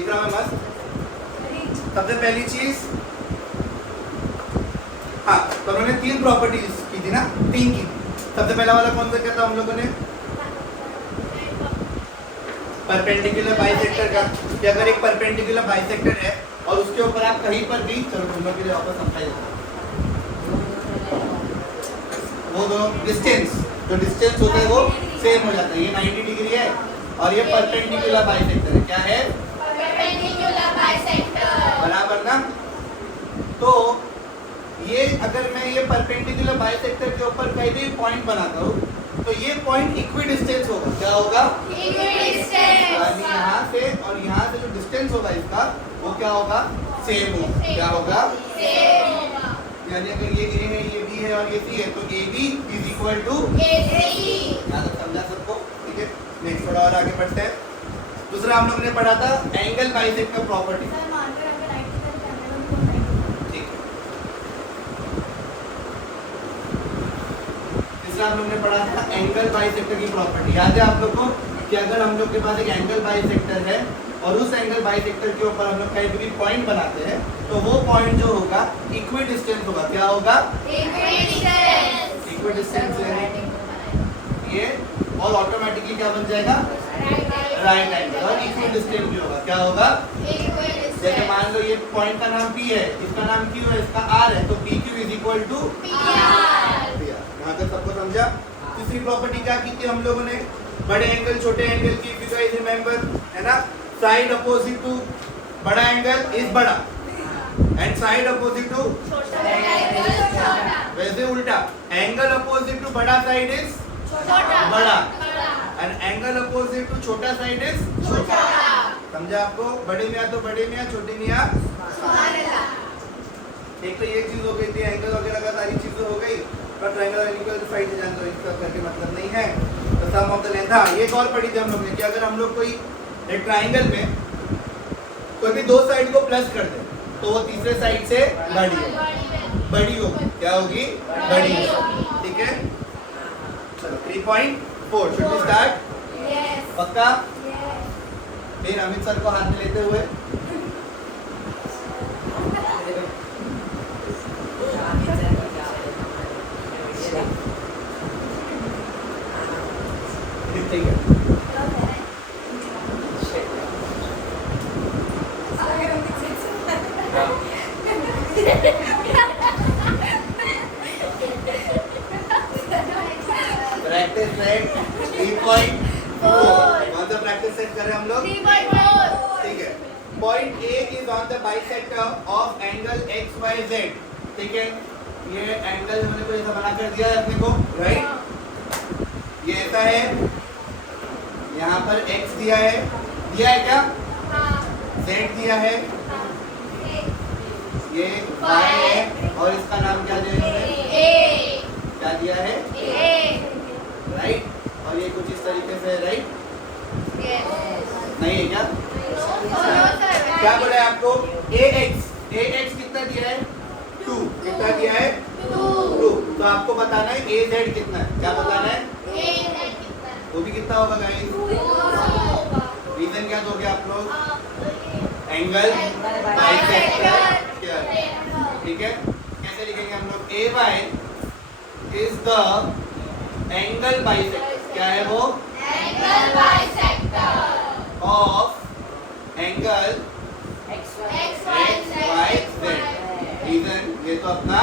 दिख रहा है मस्त। सबसे पहली चीज, हाँ तो उन्होंने 3 प्रॉपर्टीज की थी ना, 3 की। सबसे पहला वाला कौन सा क्या था हम लोगों ने? परपेंडिकुलर बाइसेक्टर का, कि अगर एक परपेंडिकुलर बाइसेक्टर है और उसके ऊपर आप कहीं पर भी, चलो तुम लोग के लिए वापस समझाइए, वो दो डिस्टेंस, जो डिस्टेंस होता है वो सेम हो जाता है। ये 90 डिग्री है और ये परपेंडिकुलर बाइसेक्टर है। क्या है? Perpendicular bisector. बराबर ना? तो ये अगर मैं ये परपेंडिकुलर बाइसेक्टर के ऊपर कहीं भी पॉइंट बनाता हूँ तो ये पॉइंट इक्वी डिस्टेंस होगा। क्या होगा? Equi distance. यानी यहाँ से और यहाँ से जो डिस्टेंस होगा इसका वो क्या होगा? सेम होगा। क्या होगा? सेम होगा। यानी अगर ये ए है, ये बी है और ये सी है तो A B is equal to AC। समझा सबको? ठीक है, नेक्स्ट थोड़ा और आगे बढ़ते हैं। दूसरा हम लोग ने पढ़ा था एंगल बाइसेक्टर प्रॉपर्टी। ठीक है, तीसरा हम लोग ने पढ़ा था एंगल बाइसेक्टर की प्रॉपर्टी। याद है आप लोग को कि अगर हम लोग के पास एक एंगल बाइसेक्टर है और उस एंगल बाइसेक्टर के ऊपर हम लोग कहीं भी पॉइंट बनाते हैं तो वो पॉइंट जो होगा इक्वी डिस्टेंस होगा। क्या होगा? Equi distance. इक्वी डिस्टेंस है ये, और ऑटोमेटिकली क्या बन जाएगा? Right angle. और इक्वी डिस्टेंस भी होगा। क्या होगा? Equi distance. जैसे मान लो ये पॉइंट का नाम P है, इसका नाम Q है, इसका R है, तो PQ is equal to PR। यहाँ तक सबको समझा? तीसरी प्रॉपर्टी क्या की थी हम लोगों ने? बड़े एंगल छोटे एंगल की, if you guys remember, है ना? साइड अपोजिट टू बड़ा एंगल इज बड़ा एंड साइड अपोजिट टू छोटा एंगल छोटा। वैसे उल्टा, एंगल अपोजिट टू बड़ा साइड इज छोटा। बड़ा एंड एंगल अपोजिट टू छोटा साइड इज छोटा। समझा आपको? बड़े मियाँ तो बड़े मियाँ, छोटे मियाँ। एक तो ये चीज हो गई थी, एंगल वगैरह का सारी चीजें हो गई, पर ट्रायंगल और इक्वल साइड से जानते हो इसका करके मतलब नहीं है। तो सम ऑफ द लेंथ, हाँ ये एक और पढ़ी थी हम लोग ने कि अगर हम लोग कोई एक ट्रायंगल में कोई भी 2 साइड को प्लस कर दे तो वो तीसरे साइड से बड़ी होगी। क्या होगी? बड़ी होगी। ठीक है, चलो 3.4 शुड वी स्टार्ट? यस। पक्का? यस। फिर अमित सर को हाथ में लेते हुए ठीक है। Practice set 3.4। कौन सा प्रैक्टिस सेट कर रहे हैं हम लोग? 3.4। ठीक है, point A is on the bisector of angle XYZ। ठीक है, ये एंगल मैंने कोई ऐसा बना कर दिया है अपने को, राइट? ये ऐसा है, यहाँ पर X दिया है क्या? हाँ। Z दिया है, ये Y है और इसका नाम क्या दिया है? A। क्या दिया है? A। राइट? और ये कुछ इस तरीके से, राइट? नहीं है क्या? क्या बोला है आपको? AX कितना दिया है? 2। कितना दिया है? 2। तो आपको बताना है AZ कितना है। क्या बताना है? वो भी कितना होगा गाइस? रीजन क्या दोगे आप लोग? Angle bisector. ठीक है, कैसे लिखेंगे हम लोग? AY is the angle bisector. क्या है वो? Angle bisector of angle XYZ। Reason ये तो अपना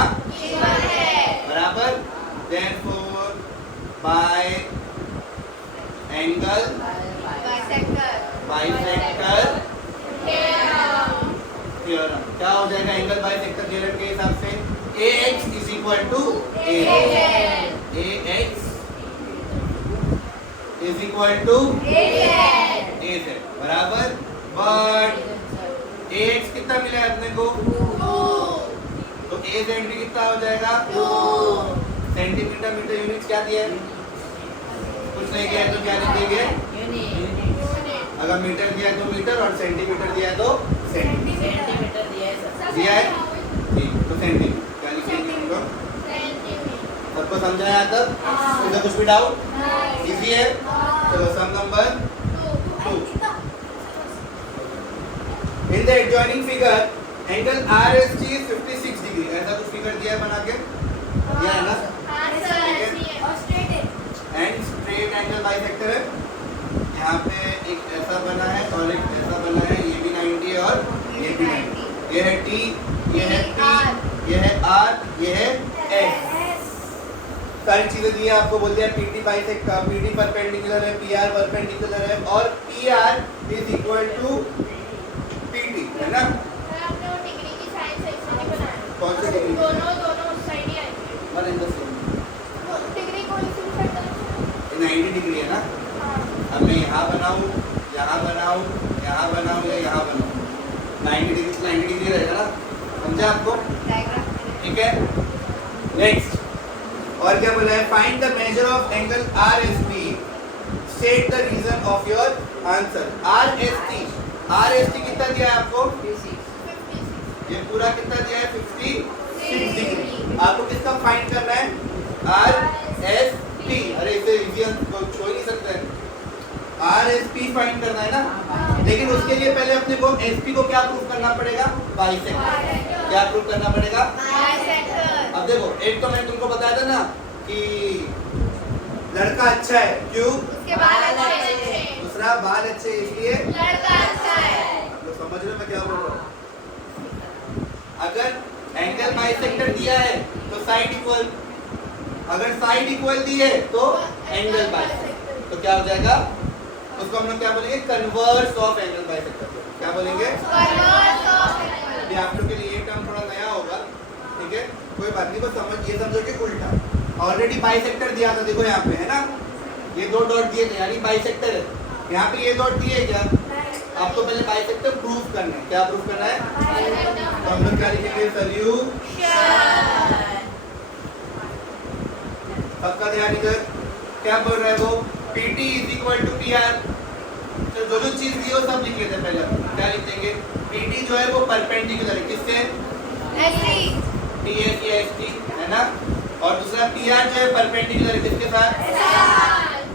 बराबर, therefore by angle bisector theorem क्या हो जाएगा? एंगल बाइसेक्टर थ्योरम के हिसाब से AX is equal to AX is equal to AZ बराबर। बट AX कितना मिला है अपने को? तो AZ भी कितना हो जाएगा? सेंटीमीटर मीटर यूनिट क्या दिया है? कुछ नहीं दिया है तो क्या लिखेंगे? अगर मीटर दिया है तो मीटर और सेंटीमीटर दिया है तो सेंटीमीटर दिया है। ठीक, तो सेंटीमीटर क्या लिखेंगे हम लोग? सबको समझाया तब? इधर कुछ भी डाउट? इजी है। चलो सम number 2। In the adjoining figure, angle RST is 56 degree. ऐसा कुछ फिगर दिया है बना के? दिया है ना? हाँ सर और स्ट्रेट है एंड स्ट्रेट एंगल बाइसेक्टर है। यहाँ पे एक ऐसा बना है और एक ऐसा बना है, ये भी 90 है और ये भी 90। ये है T, ये है P, ये है R, ये है S। सारी चीजें दी है आपको, बोल दिया PT बाइसेक्टर, PD परपेंडिकुलर है, PR परपेंडिकुलर है और PR is equal to PT, है ना? सर आपने वो डिग्री की साइन सेक्शन ही बनाया कौन सी डिग्री? दोनों उस साइड ही आएंगे वन इन द सेम। वो डिग्री कौन सी साइड है 90 डिग्री है ना? हाँ अब मैं यहाँ बनाऊँ, यहाँ बनाऊँ, यहाँ बनाऊँ या यहाँ बनाऊँ, 90 डिग्री रहेगा ना? समझा आपको? ठीक है। नेक्स्ट और क्या बोला है? Find the measure of angle RST, state the reason of your answer. RST कितना दिया है आपको? 56 ये पूरा कितना दिया है? 56 डिग्री। आपको किसका फाइंड करना है? RST। अरे इसे इजी छोड़ नहीं सकते हैं। RST फाइंड करना है ना? लेकिन उसके लिए पहले अपने को SP को क्या प्रूव करना पड़ेगा? बाइसेक्टर। क्या प्रूव करना पड़ेगा? बाइसेक्टर अब देखो, एक तो मैं तुमको बताया था ना कि लड़का अच्छा है, क्यों? उसके बाल अच्छे हैं दूसरा बाल अच्छे इसलिए। लड़का अच्छा है तो समझ रहे हो मैं क्या बोल रहा हूँ? अगर एंगल बाइसेक्टर दिया है तो साइड इक्वल, अगर साइड इक्वल दी है तो एंगल बाइसेक्टर। तो क्या हो जाएगा? उसको हम लोग क्या बोलेंगे? Converse of angle bisector. क्या बोलेंगे? ये आप लोग के लिए ये टर्म थोड़ा नया होगा, ठीक है? कोई बात नहीं, बस ये समझो कि उल्टा। ऑलरेडी बाइसेक्टर दिया था, देखो यहाँ पे है ना, ये दो डॉट दिए थे यानी बाइसेक्टर है। यहाँ पे ये डॉट दिए क्या? आपको पहले बाइसेक्टर प्रूव करना है। क्या प्रूव करना है? तो हम लोग क्या लिखेंगे? सॉल्यूशन। सबका ध्यान इधर। क्या बोल रहा है वो? PT is equal to PR। तो जो चीज दी हो सब लिख लेते हैं पहले। क्या लिख देंगे? PT जो है वो परपेंडिकुलर है किससे? TS या ST, है ना? और दूसरा PR जो है परपेंडिकुलर है किसके साथ?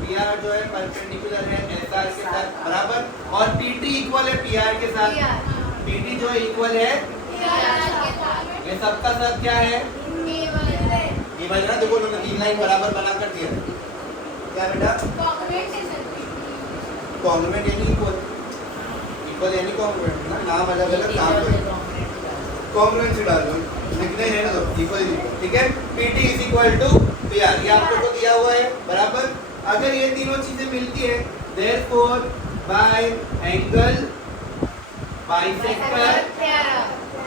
PR जो है परपेंडिकुलर है SR के साथ, बराबर। और PT इक्वल है PR के साथ। PT जो है इक्वल है, ये सबका सब क्या है? इक्वल ना। देखो उन्होंने तीन लाइन बराबर बना कर दिया। क्या बेटा? कॉन्ग्रुएंट यानी इक्वल, इक्वल यानी कॉन्ग्रुएंट ना, नाम अलग अलग काम करें। कॉन्ग्रुएंट से डाल दो, लिखने है ना तो इक्वल, ठीक है? PT is equal to PR, ये आप लोगों को दिया हुआ है, बराबर। अगर ये तीनों चीजें मिलती है, therefore by angle bisector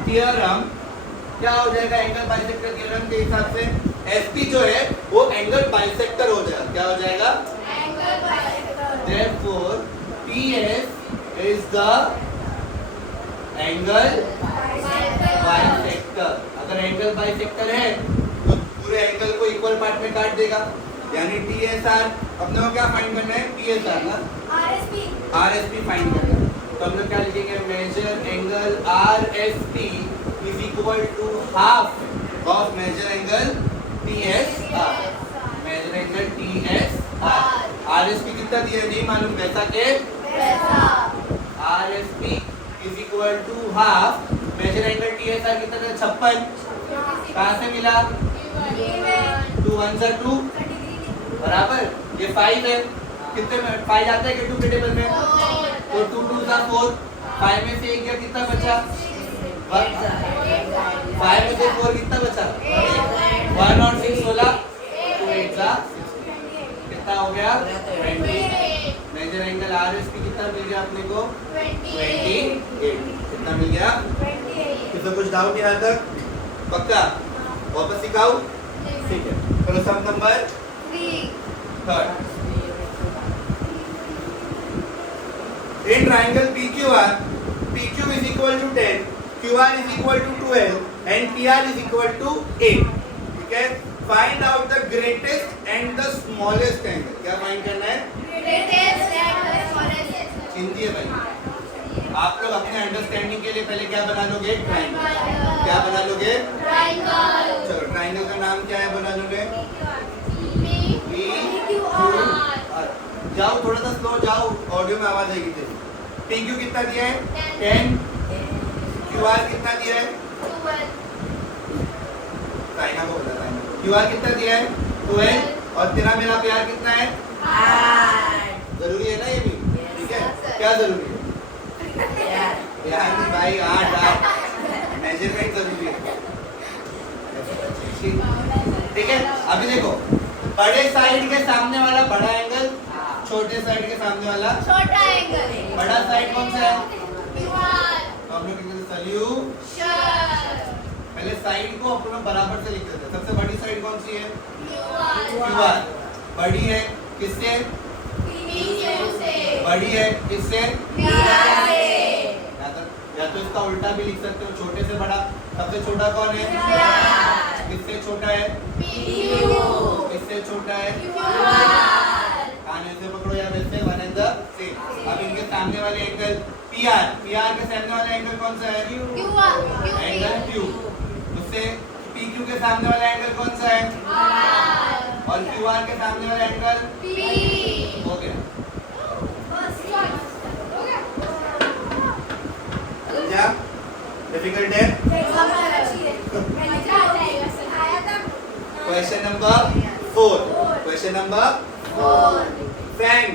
theorem क्या हो जाएगा? एंगल बाइसेक्टर थ्योरम के हिसाब से SP जो है वो एंगल बाइसेक्टर हो जाएगा। क्या हो जाएगा? Therefore, PS is the angle bisector। अगर एंगल बाइसेक्टर है तो पूरे एंगल को इक्वल पार्ट में काट देगा, यानी TSR। अपने को क्या फाइंड करना है? TSR ना, RSP फाइंड करना है। तो हम लोग क्या लिखेंगे? Measure angle RSP is equal to half of measure angle TSR। Measure angle TSR। RSP कितना दिया है? नहीं मालूम, वैसा के RSP is equal to half measure angle TSR कितना था? 56। कहाँ से मिला? 2 1 2 बराबर। ये 5 है, कितने में 5 आता है कि 2 के टेबल में? तो 2 2 4, 5 में से 1 गया, कितना बचा? 1। 5 में से 4 कितना बचा? 1 और 6 16, 2 8 कितना हो गया? 20। मेजर एंगल RSP कितना मिल गया अपने को? 28। कितना मिल गया? किसी कुछ डाउट यहाँ तक? पक्का? वापस सिखाऊं? ठीक है, चलो सम number 3। In triangle PQR, PQ is equal to 10, QR is equal to 12, and PR is equal to 8. ठीक है? Find out the greatest and the smallest angle. क्या फाइंड करना है? हिंदी है भाई। आप लोग अपने अंडरस्टैंडिंग के लिए पहले क्या बना लोगे? ट्राइंगल। क्या बना लोगे? ट्राइंगल। चलो ट्राइंगल का नाम क्या है? बना लोगे PQR। जाओ थोड़ा सा स्लो जाओ, ऑडियो में आवाज आएगी तेरी। PQ कितना दिया है? 10, QR कितना दिया है? राइना को बोला राइना। QR कितना दिया है? 12 और तेरा मेरा प्यार कितना है? 8 जरूरी है ना ये भी? ठीक है, क्या जरूरी है? प्यार नहीं भाई, 8 मेजरमेंट जरूरी है। ठीक है, अभी देखो बड़े साइड के सामने वाला बड़ा एंगल, छोटे साइड के सामने वाला छोटा एंगल, बड़ा साइड कौन सा है? QR, तो हम लोग लिखते थे सॉल्यूशन। पहले साइड को अपन लोग बराबर से लिखते थे। सबसे बड़ी साइड कौन सी है? QR। बड़ी है किससे? बड़ी है किससे? या तो इसका उल्टा भी लिख सकते हो, छोटे से बड़ा। सबसे छोटा कौन है? किससे छोटा है? किससे छोटा है? कान ऐसे पकड़ो या वैसे, वन एंड द सेम। अब इनके सामने वाले एंगल PR, PR के सामने वाला एंगल कौन सा है? Angle Q। उससे PQ के सामने वाला एंगल कौन सा है? और QR के सामने वाला एंगल हो गया। समझा? डिफिकल्ट है? Question number 4। Question number friend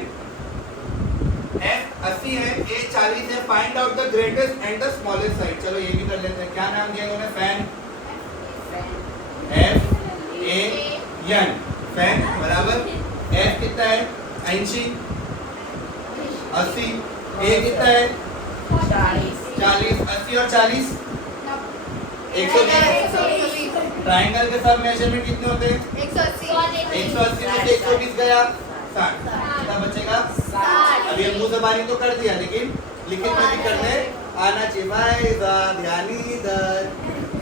F 80 है, A 40 है, find out the greatest and the smallest side. चलो ये भी कर लेते हैं। क्या नाम दिया इन्होंने? फैन। FAN फैन बराबर F कितना है? 80। 80 A कितना है? 40। 80 और 40 120। ट्राइंगल के सब मेजरमेंट कितने होते हैं? 180 में से 120 गया 60। कितना बचेगा? अभी हम मुंह जबानी तो कर दिया, लेकिन लिखित में भी करने आना चाहिए भाई। ध्यान इधर,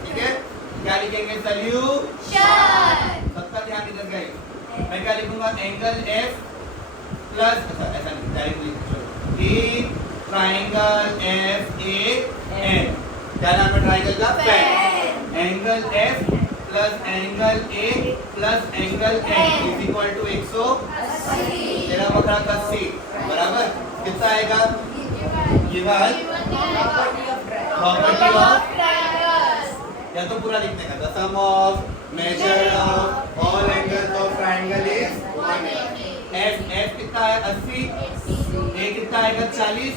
ठीक है? क्या लिखेंगे? सॉल्यूशन। सबका ध्यान इधर गए। मैं क्या लिखूंगा? एंगल F प्लस, अच्छा ऐसा नहीं, डायरेक्ट लिख चलो। E triangle FAN। क्या नाम है ट्राइंगल का? Fan. Angle F plus angle A plus angle N is equal to 180। तेरा पकड़ा 80 बराबर कितना आएगा? ये बात प्रॉपर्टी ऑफ, या तो पूरा लिखने का, the sum of measure of all angles of triangle is 180। F कितना है? 80। A कितना आएगा? 40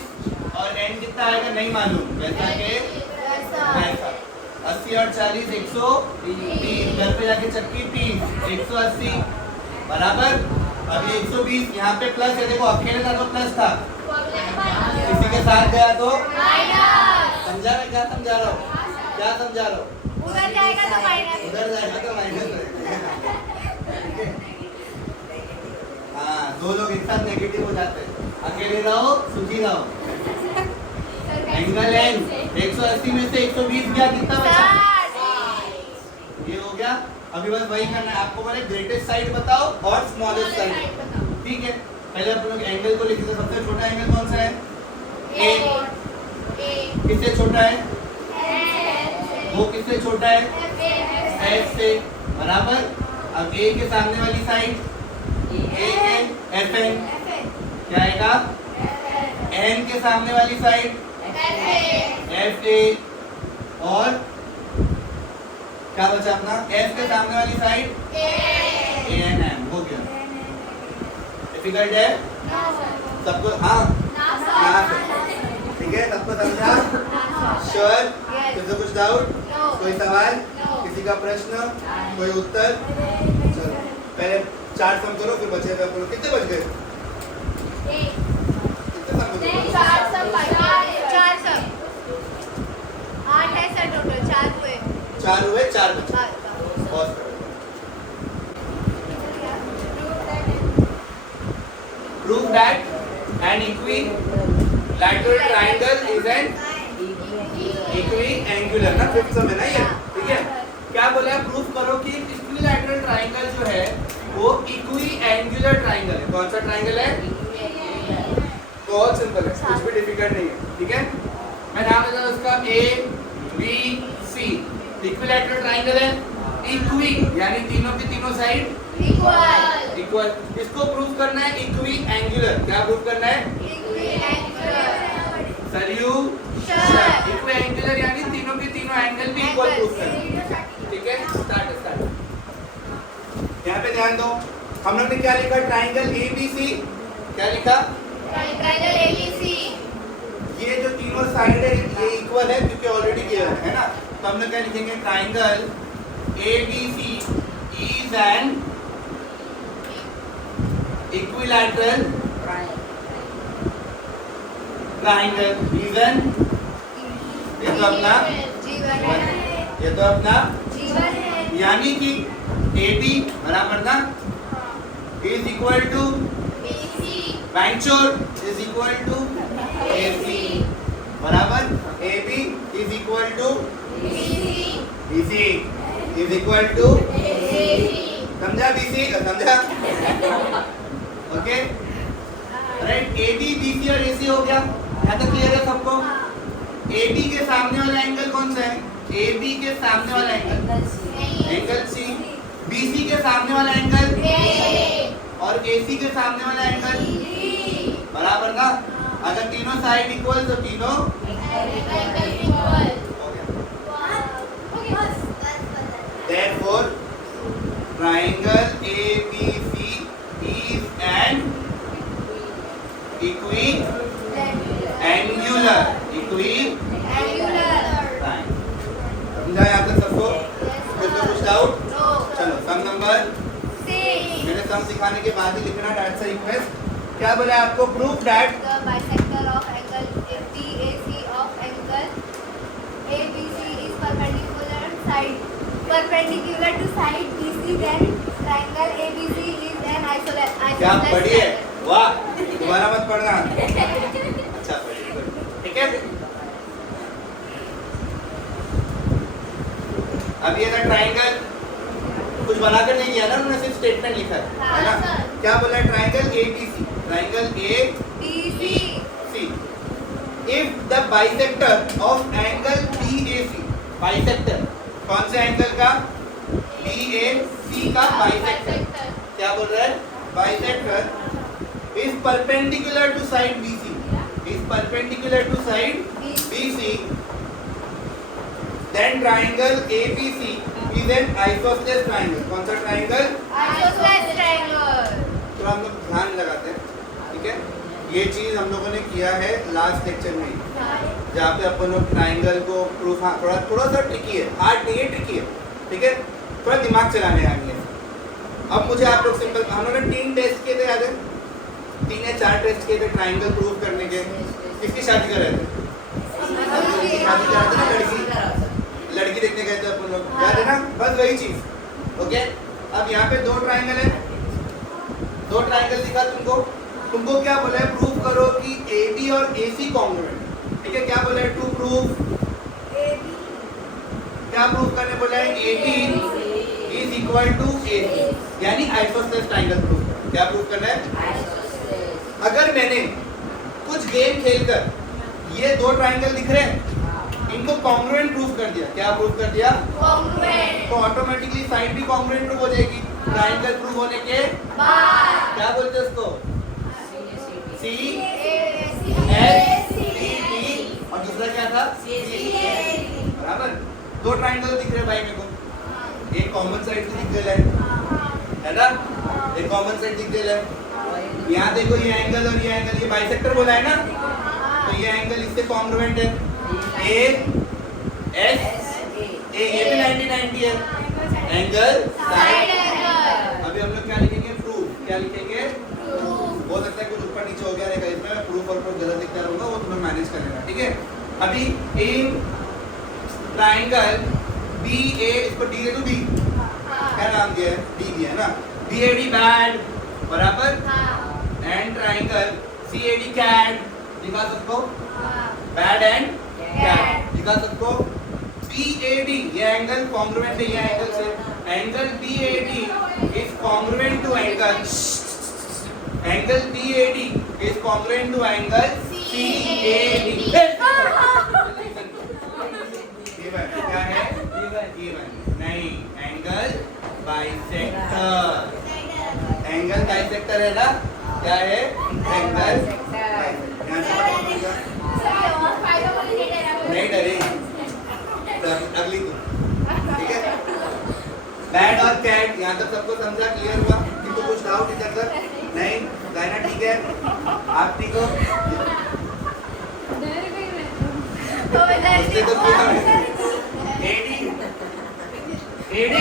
और N कितना आएगा? नहीं मालूम, जैसा कि वैसा। 80 और 40 120। घर पे जाके चक्की 30 180 बराबर। अभी 120 यहाँ पे प्लस है, देखो अकेले था तो प्लस था, किसी के साथ गया तो समझा मैं क्या समझा रहा हूँ? क्या समझा रहा हूँ? उधर जाएगा तो माइनस, उधर जाएगा तो माइनस रहेगा। हाँ, दो लोग एक साथ नेगेटिव हो जाते हैं। अकेले रहो सुखी रहो। एंगल N 180 में से 120 गया, कितना बचा? ये हो गया। अभी बस वही करना है आपको। बोले ग्रेटेस्ट साइड बताओ और स्मॉलेस्ट साइड, ठीक है? पहले अपन लोग एंगल को लिखते हैं। सबसे छोटा एंगल कौन सा है? A। किससे छोटा है? वो किससे छोटा है? F से बराबर। अब A के सामने वाली साइड FN क्या आएगा? N के सामने वाली साइड FA और क्या बचा अपना? F के सामने वाली साइड ANM। हो गया। डिफिकल्ट है सबको? हाँ ठीक है, सबको समझा? श्योर? किसी कुछ डाउट? कोई सवाल? किसी का प्रश्न? कोई उत्तर? चलो पहले 4 सम करो, फिर बचे हुए अपन लोग कितने बच गए? कितने सम बचे? 4 सम 8 है सर, टोटल 4 हुए। 4 हुए, 4 बचे। पॉज करो। Prove that an equilateral triangle is an equiangular ना, 5th सम है ना ये, ठीक है? क्या बोला? प्रूफ करो कि इक्विलैटरल ट्राइंगल जो है वो इक्विएंगुलर ट्राइंगल है। कौन सा ट्राइंगल है? बहुत सिंपल है, कुछ भी डिफिकल्ट नहीं है, ठीक है? मैं नाम लेता हूं उसका ABC। इक्विलैटरल ट्राइंगल है, इक्वी यानी तीनों की तीनों साइड इक्वल। इसको प्रूफ करना है इक्विएंगुलर। क्या प्रूफ करना है? सॉल्यूशन। इक्विएंगुलर यानी तीनों के तीनों एंगल भी इक्वल प्रूफ करना। ठीक है, स्टार्ट। यहाँ पे ध्यान दो, हम लोग ने क्या लिखा? Triangle ABC. क्या लिखा? Triangle ABC. ये जो तीनों साइड है ये इक्वल है क्योंकि ऑलरेडी गिवन है ना। तो हम लोग क्या लिखेंगे? Triangle ABC is an equilateral triangle. Reason ये तो अपना जीवन है। ये तो अपना जीवन है। यानी कि AB बराबर ना इज इक्वल टू बीसी। बैंचोर इज इक्वल टू AC बराबर AB is equal to BC. BC is equal to AC. समझा? BC समझा? Okay right. AB BC और AC हो गया। यहाँ तक क्लियर है सबको? AB के सामने वाला एंगल कौन सा है? AB के सामने वाला एंगल एंगल C। BC के सामने वाला एंगल और AC के सामने वाला एंगल बराबर ना। अगर तीनों साइड इक्वल तो तीनों हो गया। Therefore, triangle ABC is an equiangular triangle। समझा यहाँ तक सबको? कुछ डाउट? चलो सम नंबर। मैंने सम सिखाने के बाद ही लिखना, डैट से रिक्वेस्ट। क्या बोला आपको? Proof that The bisector of angle BAC of angle ABC is perpendicular to side BC, then triangle ABC is an isosceles क्या पढ़ी है? वाह, दोबारा मत पढ़ना। अच्छा पढ़ी, ठीक है। अब ये था ट्राइंगल, कुछ बनाकर नहीं दिया ना उन्होंने, सिर्फ स्टेटमेंट लिखा है ना। क्या बोला है? Triangle ABC, triangle ABC। If the bisector of angle BAC, bisector कौन से एंगल का? BAC का बाइसेक्टर। क्या बोल रहा है? Bisector is perpendicular to side BC, is perpendicular to side BC, then triangle ABC is an isosceles triangle। कौन सा ट्राइंगल? Isosceles triangle। तो हम लोग ध्यान लगाते हैं, ठीक है। ये चीज हम लोगों ने किया है लास्ट लेक्चर में, जहाँ पे अपन लोग ट्राइंगल को प्रूफ, थोड़ा सा ट्रिकी है, हार्ड नहीं है, ट्रिकी है, ठीक है। थोड़ा दिमाग चलाने आएंगे। अब मुझे आप लोग सिंपल, हम लोगों ने 3 टेस्ट किए थे, याद है? 3 या 4 टेस्ट किए थे ट्राइंगल प्रूफ करने के। किसकी शादी कर रहे थे? शादी कर रहे थे ना, लड़की देखने गए थे अपन लोग, याद है ना? बस वही चीज। ओके, अब यहाँ पे 2 ट्राइंगल है, 2 ट्राइंगल दिखा तुमको। तुमको क्या बोला है? प्रूव करो कि AB और AC कॉन्ग्रुएंट, ठीक है। क्या बोला है? टू प्रूव, क्या प्रूव करने बोला है? AB is equal to AC, यानी आइसोसेलेस ट्राइंगल प्रूव। क्या प्रूव करना है? अगर मैंने कुछ गेम खेलकर ये 2 ट्राइंगल दिख रहे हैं, इनको कॉन्ग्रुएंट प्रूव कर दिया। क्या प्रूव कर दिया? Congruent। तो ऑटोमेटिकली साइड भी कॉन्ग्रुएंट प्रूव हो जाएगी ट्राइंगल प्रूव होने के बाद क्या बोलते हैं उसको? C AC और दूसरा क्या था? बराबर। 2 ट्राइंगल दिख रहे भाई मेरे को, एक कॉमन साइड से दिख गया है ना, एक कॉमन साइड दिख गया है। यहाँ देखो ये एंगल और ये एंगल, ये बाइसेक्टर बोला है ना, तो ये एंगल इससे कॉन्ग्रुएंट है। AS ये भी 90-90 है, एंगल साइड। अभी हम लोग क्या लिखेंगे? प्रूफ। क्या लिखेंगे? हो सकता है कुछ ऊपर नीचे हो गया रहेगा इसमें, प्रूफ और प्रूफ गलत लिखता रहूंगा, वो तुम्हें मैनेज कर लेना, ठीक है। अभी इन ट्राइंगल BA, इसको D दे दो, B क्या नाम दिया है? D दिया है ना। BAD बैड बराबर, एंड ट्राइंगल CAD कैट दिखा सकते हो, बैड एंड कैट दिखा सकते हो। BAD ये एंगल कॉन्ग्रुएंट है ये एंगल से, angle BAD is congruent to angle BAD is congruent to angle CAD। क्या है? नहीं, एंगल बाइसेक्टर। एंगल बाइसेक्टर है ना, क्या है? Angle bisector. नहीं डरे। तो अगली तुम, ठीक है। बैट और कैट, यहाँ तक सबको समझा, क्लियर हुआ? किनको कुछ डाउट इधर तक? नहीं, गाना ठीक है, आप ठीक हो? उसने तो किया है। AD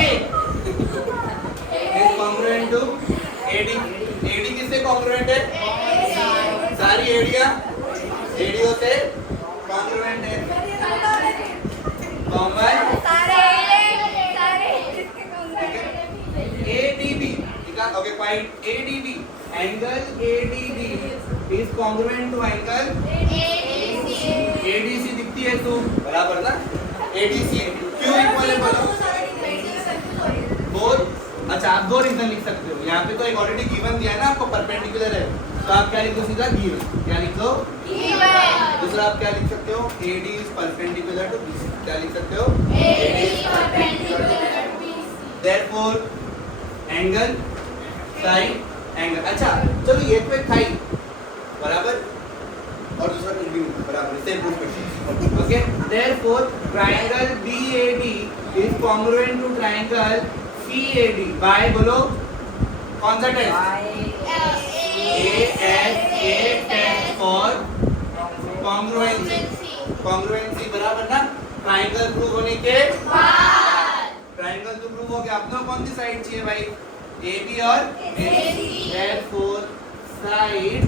is congruent to AD। AD किससे congruent है? सारी एडिया ADO से congruent है। Common ADB, okay, fine. ADB, angle ADB is congruent to angle ADC दिखती है तो बराबर ना? ADC क्यों इक्वल है बोलो? बोथ, अच्छा आप दो रीजन लिख सकते हो। यहाँ पे तो एक ऑलरेडी गिवन दिया है ना आपको, परपेंडिकुलर है, तो आप क्या लिख दो सीधा? गिवन। क्या लिख दो? गिवन। दूसरा आप क्या लिख सकते हो? AD is perpendicular to BC। क्या लिख सकते हो? AD is perpendicular to BC। Therefore angle side angle, अच्छा चलो ये तो एक था ही बराबर, और दूसरा कुछ भी नहीं बराबर, same proof question. Okay, therefore triangle BAD is congruent to triangle CAD by, बोलो कौन सा test? ASA test for congruency. Congruency बराबर ना? ट्रायंगल प्रूव होने के बाद, ट्रायंगल तो प्रूव हो गया, अपना कौन सी साइड चाहिए भाई? AB और AC। Therefore side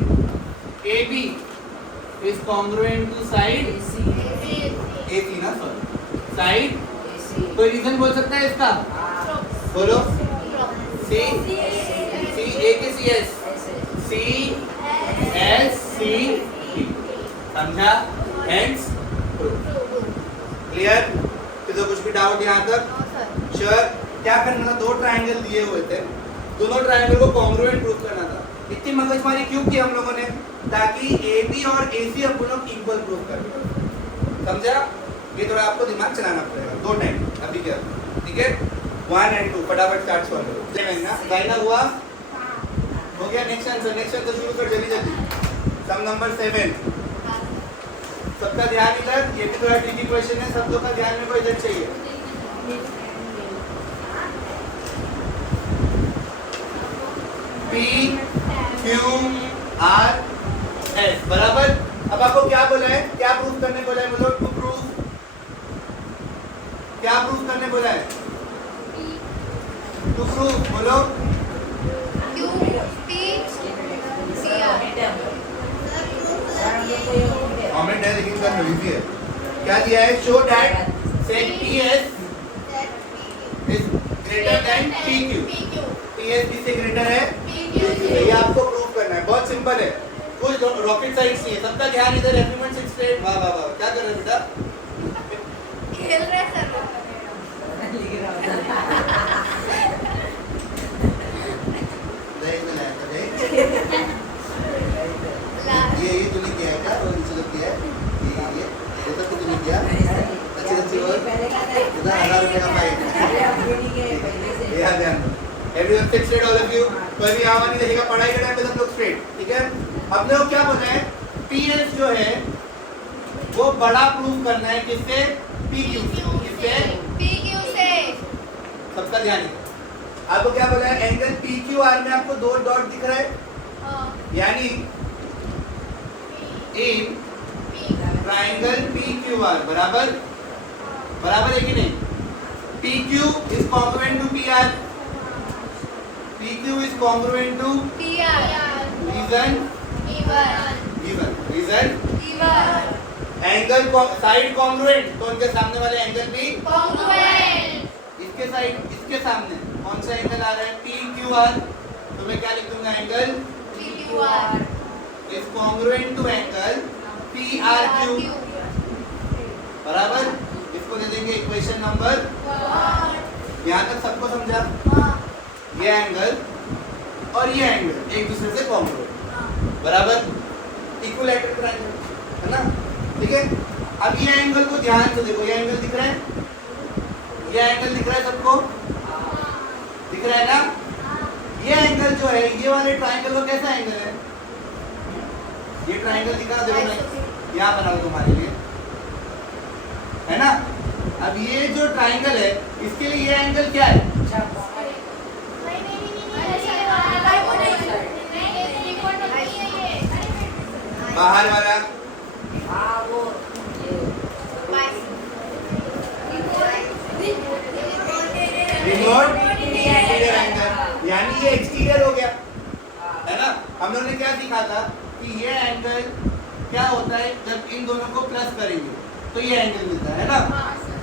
AB is congruent to side AC ना, सॉरी, side कोई रीजन बोल सकता है इसका? बोलो। C A के CS C S C T, समझा? Hence clear? किसी कुछ भी डाउट यहाँ तक? श्योर? क्या करना था? दो ट्रायंगल दिए हुए थे, दोनों ट्रायंगल को कॉन्ग्रुएंट प्रूव करना था। इतनी मगजमारी क्यों की हम लोगों ने? ताकि AB और AC अपन लोग इक्वल प्रूव कर पाए। समझा? ये थोड़ा आपको दिमाग चलाना पड़ेगा दो टाइम। अभी क्या, ठीक है? 1 and 2 फटाफट स्टार्ट कर लो। सेवन ना गाइना हुआ? हो गया? नेक्स्ट आंसर, नेक्स्ट आंसर शुरू कर जल्दी जल्दी। सम नंबर 7, सबका ध्यान इधर, ये भी थोड़ा ट्रिकी क्वेश्चन है, सब लोग का ध्यान मेरे को इधर चाहिए। PQRS बराबर। अब आपको क्या बोला है? क्या प्रूफ करने बोला है? बोलो टू प्रूफ। क्या प्रूफ करने बोला है? टू प्रूफ, बोलो। कमेंट है लेकिन कर इजी है। क्या दिया है? Show that seg PS is greater than PQ। PS B से ग्रेटर है PQ। ये आपको प्रूफ करना है, बहुत सिंपल है, कोई रॉकेट साइंस नहीं है। सबका ध्यान इधर, एवरीवन सिट स्ट्रेट। वाह वाह वाह, क्या कर रहे हो बेटा? खेल रहे सर। ये तूने किया है क्या? और नीचे जो किया है ये तो तूने किया। अच्छी अच्छी और इधर 1000 रुपए का फाइन। याद ध्यान दो। Everyone seat straight, all of you. कोई भी आवाज नहीं देखेगा, पढ़ाई के टाइम पे सब लोग स्ट्रेट, ठीक है? अब लोग क्या बोल रहे हैं? PS जो है वो बड़ा प्रूफ करना है किससे? PQ से। किससे? PQ से। सबका ध्यान है। आपको क्या बोला है? एंगल PQR में आपको दो डॉट दिख रहा है, यानी इन ट्रायंगल PQR बराबर, बराबर है कि नहीं? PQ is congruent to PR। PQ is congruent to PR। reason given। reason angle side congruent, तो उनके सामने वाले एंगल भी कॉन्ग्रुएंट। इसके साइड, इसके सामने कौन सा एंगल आ रहा है? PQR। तो मैं क्या लिख दूंगा? Angle PQR is congruent to angle PRQ बराबर। इसको दे देंगे इक्वेशन नंबर 1। यहाँ तक सबको समझा? ये एंगल और ये एंगल एक दूसरे से कॉन्ग्रुएंट बराबर, इक्विलैटरल ट्रायंगल है ना, ठीक है? अब ये एंगल को ध्यान से देखो, ये एंगल दिख रहा है, ये एंगल दिख रहा है सबको, दिख रहा है ना? ये एंगल जो है, ये वाले ट्रायंगल का कैसा एंगल है? ये ट्रायंगल दिखा देखो, मैं यहाँ बना दूं तुम्हारे लिए। है ना। अब ये जो ट्राइंगल है इसके लिए ये एंगल क्या है? बाहर वाला रिमोट इंटीरियर एंगल, यानी ये एक्सटीरियर हो गया, है ना। हम लोगों ने क्या सीखा था कि ये एंगल क्या होता है जब इन दोनों को प्लस करेंगे तो ये एंगल मिलता है ना।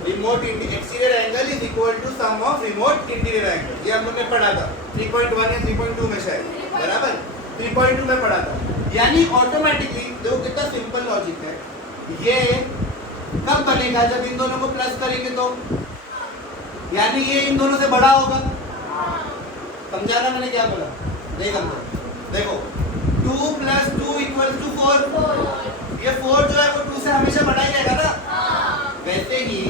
Remote exterior angle is equal to sum of remote interior angle, ये हम लोग ने पढ़ा था 3.1 या 3.2 में शायद, बराबर 3.2 में पढ़ा था। यानी ऑटोमेटिकली देखो कितना सिंपल लॉजिक है, ये कब बनेगा जब इन दोनों को प्लस करेंगे तो, यानी ये इन दोनों से बड़ा होगा। समझा ना मैंने क्या बोला? देख हम देखो 2 + 2 = 4, ये 4 जो है वो 2 से हमेशा बड़ा ही रहेगा ना। वैसे ही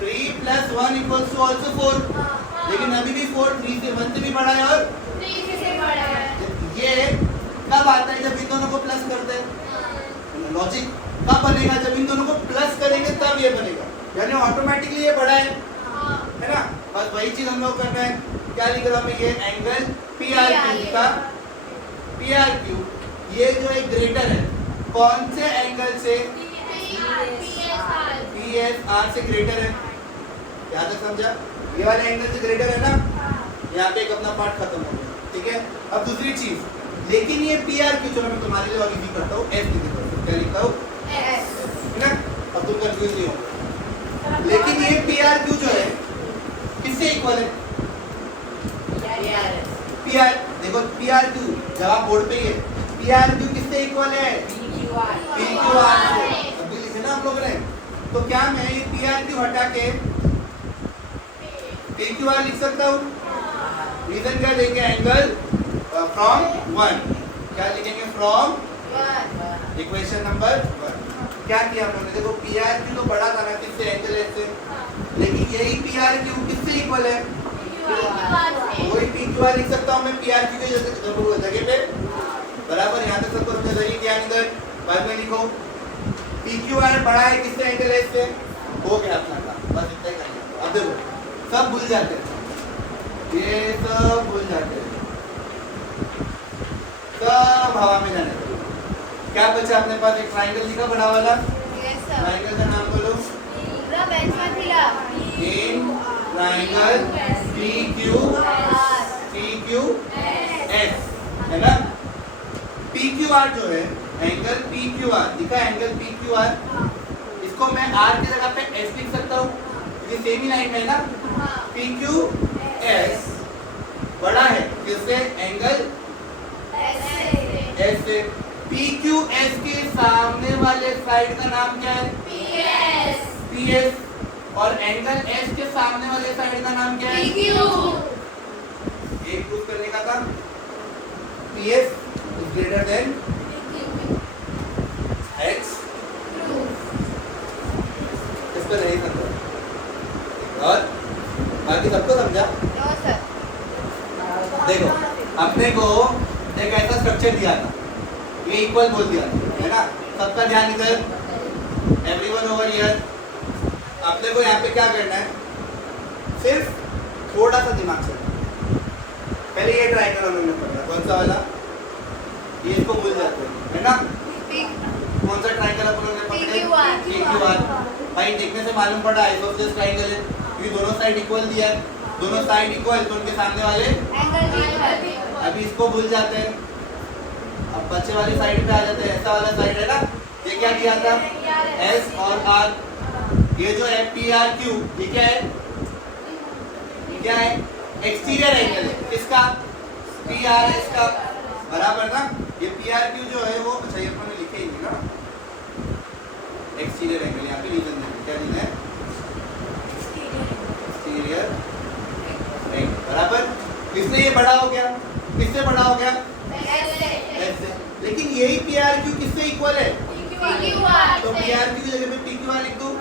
3 + 1 = also 4, लेकिन अभी भी 4 3 से 1 से भी बड़ा है और ये कब आता है जब इन दोनों को प्लस करते हैं। लॉजिक कब बनेगा जब इन दोनों को प्लस करेंगे तब ये बनेगा, यानी ऑटोमेटिकली ये बड़ा है ना। बस वही चीज हम लोग करना है। क्या लिख रहा मैं, ये एंगल PRQ का PRQ ये जो एक ग्रेटर है कौन से एंगल से? PSR से ग्रेटर है। क्या तक समझा? ये वाले एंगल से ग्रेटर है ना। यहाँ पे एक अपना पार्ट खत्म हो गया, ठीक है। अब दूसरी चीज, लेकिन ये PRQ, चलो मैं तुम्हारे लिए और इजी करता हूँ, S लिख देता हूँ। क्या लिखता हूँ? है ना। अब तुम कंफ्यूज नहीं हो। लेकिन ये PRQ जो है किससे इक्वल है? PR, देखो PRQ जवाब बोर्ड पे ही है। PRQ किससे इक्वल है? PQR से। अभी लिखे ना हम लोग ने। तो क्या मैं ये PRQ हटा के PQR लिख सकता हूँ? रीजन क्या देंगे? Angle from 1। क्या लिखेंगे? From equation number 1। क्या किया हम लोगों ने? देखो PRQ तो बड़ा था ना किससे? एंगल S से, लेकिन यही PRQ किससे इक्वल है? वही PQR लिख सकता हूँ मैं PRQ के जगह पे, बराबर। यहाँ तक सबको समझ रही क्या? इधर बाद में लिखो PQR बड़ा है किससे? एंगल S से। हो गया अपना काम, बस इतना ही करना। अब देखो सब भूल जाते हैं, ये सब भूल जाते हैं, सब हवा में जाने दो। क्या बचा अपने पास? एक ट्राइंगल लिखा बड़ा वाला। ट्राइंगल का नाम बोलो। ट्राइंगल PQS, है ना। PQR जो है एंगल PQR दिखा, एंगल PQR, इसको मैं R की जगह पे S लिख सकता हूँ, ये सेम ही लाइन में है ना। PQS बड़ा है किससे? एंगल S से। PQS के सामने वाले साइड का नाम क्या है? PS। और एंगल S के सामने वाले साइड का नाम क्या है? एक प्रूफ करने का था, PS is greater than X। इसको नहीं समझा और बाकी सबको समझा? देखो अपने को एक ऐसा स्ट्रक्चर दिया था, ये इक्वल बोल दिया है ना। सबका ध्यान इधर, एवरीवन ओवर हियर। अपने को यहाँ पे क्या करना है? सिर्फ थोड़ा सा दिमाग से, पहले ये ट्रायंगल हम लोगों ने पढ़ा, कौन सा वाला? ये इसको भूल जाते हैं, है ना। कौन सा ट्रायंगल हम लोगों ने पढ़ा? PQR। भाई देखने से मालूम पड़ा आइसोसेलेस ट्रायंगल है, क्योंकि दोनों साइड इक्वल दिया है, दोनों साइड इक्वल तो उनके सामने वाले एंगल। अभी इसको भूल जाते हैं, अब बच्चे वाली साइड पे आ जाते हैं, ऐसा वाला साइड है ना। ये क्या किया था? S और R। ये जो है PRQ, ये क्या है? क्या है? एक्सटीरियर एंगल है किसका? PRS का, बराबर ना। ये PRQ जो है वो, अच्छा ये अपने लिखे ही नहीं ना, एक्सटीरियर एंगल। यहाँ पे रीजन देंगे, क्या रीजन है? एक्सटीरियर एंगल, बराबर। इसलिए ये बड़ा हो गया, किससे बड़ा हो गया? S से। लेकिन यही PRQ किससे इक्वल है? तो PRQ की जगह पे PQR लिख दूं,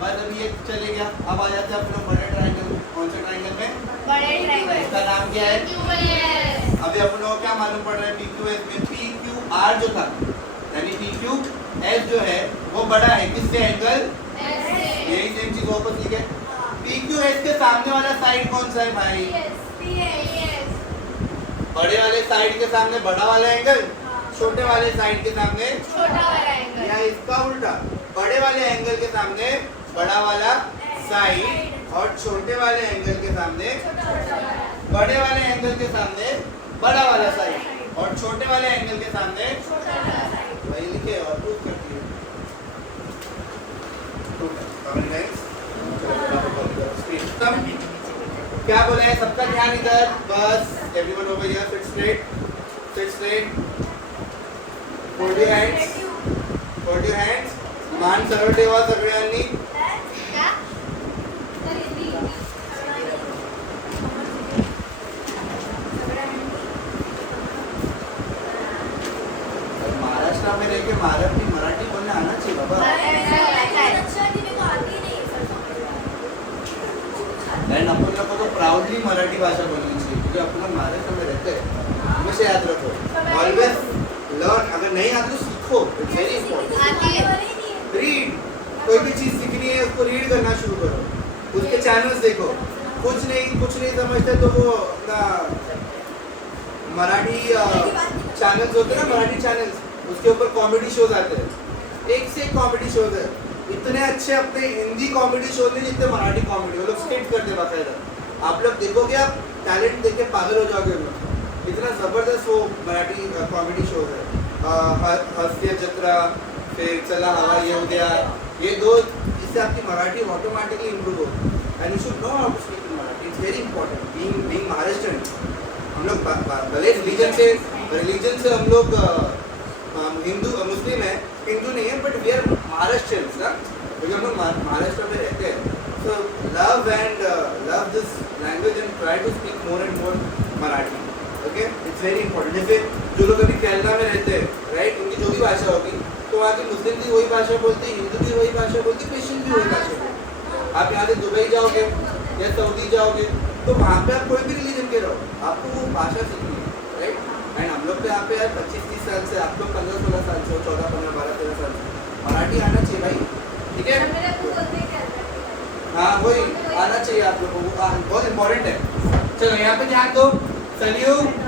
बस अभी ये चले गया। अब आ जाते हैं अपने बड़े ट्रायंगल। कौन से ट्रायंगल में? बड़े ट्रायंगल। इसका नाम क्या है? अभी अपने को क्या मालूम पड़ रहा है? PQS में PQR जो था, यानी PQS जो है वो बड़ा है किससे? एंगल यही सेम चीज वापस लिखे। PQS के सामने वाला साइड कौन सा है भाई? बड़े वाले साइड के सामने बड़ा वाला एंगल, छोटे वाले साइड के सामने छोटा वाला एंगल। या इसका उल्टा, बड़े वाले एंगल के सामने बड़ा वाला साइड और छोटे वाले एंगल के सामने बड़े वाले एंगल के सामने बड़ा वाला साइड और छोटे वाले एंगल के सामने वही लिखे और प्रूफ कर दिए। क्या बोला है? सबका ध्यान इधर, बस everyone over here, seat straight, seat straight, fold your hands, fold your hands, मान सरळ ठेवा सगळ्यांनी। क्या? महाराष्ट्र में रह के मराठी बोलने आना चाहिए बाबा। एंड अपन लोग को तो प्राउडली मराठी भाषा बोलनी चाहिए क्योंकि अपन लोग महाराष्ट्र में रहते हैं। हमेशा याद रखो, ऑलवेज लर्न। अगर नहीं आती तो सीखो, इट्स वेरी इंपॉर्टेंट। रीड, कोई भी चीज सीखनी है उसको रीड करना शुरू करो, उसके चैनल्स देखो। कुछ नहीं समझते तो वो अपना मराठी चैनल्स होते हैं ना, मराठी चैनल्स, उसके ऊपर कॉमेडी शोज आते हैं, एक से एक कॉमेडी शोज है। इतने अच्छे अपने हिंदी कॉमेडी शो नहीं जितने मराठी कॉमेडी, वो लोग स्किट करते बाकायदा। आप लोग देखोगे, आप टैलेंट देख के पागल हो जाओगे लोग। इतना जबरदस्त वो मराठी कॉमेडी शो है। हास्य जत्रा, फिर चला हवा येऊ द्या, ये दो, इससे आपकी मराठी ऑटोमेटिकली इम्प्रूव हो। And you should know how to speak in Marathi, it's very important. Being Maharashtrian, हम लोग भले रिलीजन से हम लोग हिंदू मुस्लिम है, हिंदू नहीं है, बट वी आर महाराष्ट्रियंस ना, क्योंकि हम लोग महाराष्ट्र में रहते हैं। So love this language and try to speak more and more Marathi. Okay, it's very important. जैसे जो लोग अभी केरला में रहते हैं, राइट, उनकी जो भी भाषा होगी, तो वहाँ के मुस्लिम भी वही भाषा बोलते हैं, हिंदू भी वही भाषा बोलते हैं, क्रिश्चियन भी वही भाषा बोलते हैं। आप यहाँ से दुबई जाओगे या सऊदी जाओगे तो वहाँ पे आप कोई भी रिलीजन के रहो, आपको वो भाषा सीखनी है, राइट। एंड हम लोग तो यहाँ पे यार 25-30 साल से, आप लोग 15-16 साल से, 14-15-12-13 साल से मराठी आना चाहिए भाई, ठीक है। हाँ, वही आना चाहिए आप लोगों को, बहुत इंपॉर्टेंट है। चलो यहाँ पे ध्यान दो, solution.